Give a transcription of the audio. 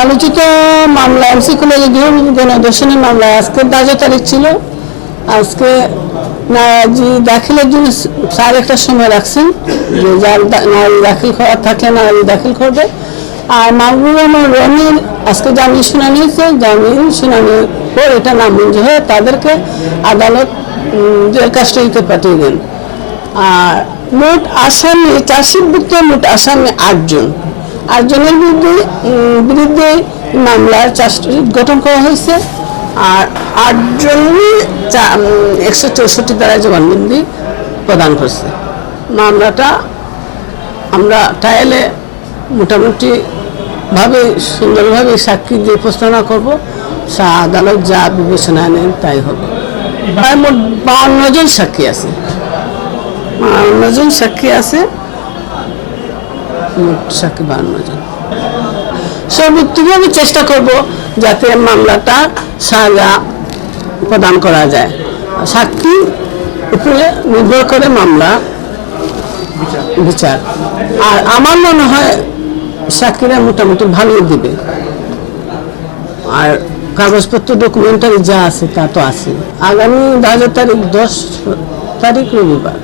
আলোচিত মামলা এমসি কলেজে গণধর্ষণের মামলায় আজকে 10 তারিখ ছিল। আজকে নারাজি দাখিলের জন্য স্যার একটা সময় রাখছেন যে যার নারাজি দাখিল করার থাকে নারাজি দাখিল করবে। আর মাহবুবুর রহমান রনির আজকে জামিন শুনানি হয়েছে। জামিন শুনানির পর এটা নামঞ্জুর হয়ে তাদেরকে আদালত জেল কাস্টডিতে পাঠিয়ে দেন। আর মোট আসামি চার্জশিটভুক্ত মোট আসামি 8 জন। 8 জনের বিরুদ্ধে মামলার চার্জশিট গঠন করা হয়েছে। আর 8 জনই 164 ধারায় জবানবন্দি প্রদান করছে। মামলাটা আমরা ট্রায়ালে মোটামুটি ভাবে সুন্দরভাবে সাক্ষী দিয়ে উপস্থাপনা করব। আদালত যা বিবেচনায় নেন তাই হবে। প্রায় মোট 52 জন সাক্ষী আছে। 52 জন সাক্ষী আছে, মোট সাক্ষী 52 জন। সর্বোত্তমভাবে চেষ্টা করব যাতে মামলাটা সাজা প্রদান করা যায়। সাক্ষী উপরে নির্ভর করে মামলা বিচার। আর আমার মনে হয় সাক্ষীরা মোটামুটি ভালোই দিবে। আর কাগজপত্র ডকুমেন্টারি যা আছে তা তো আছে। আগামী 10 তারিখ রবিবার।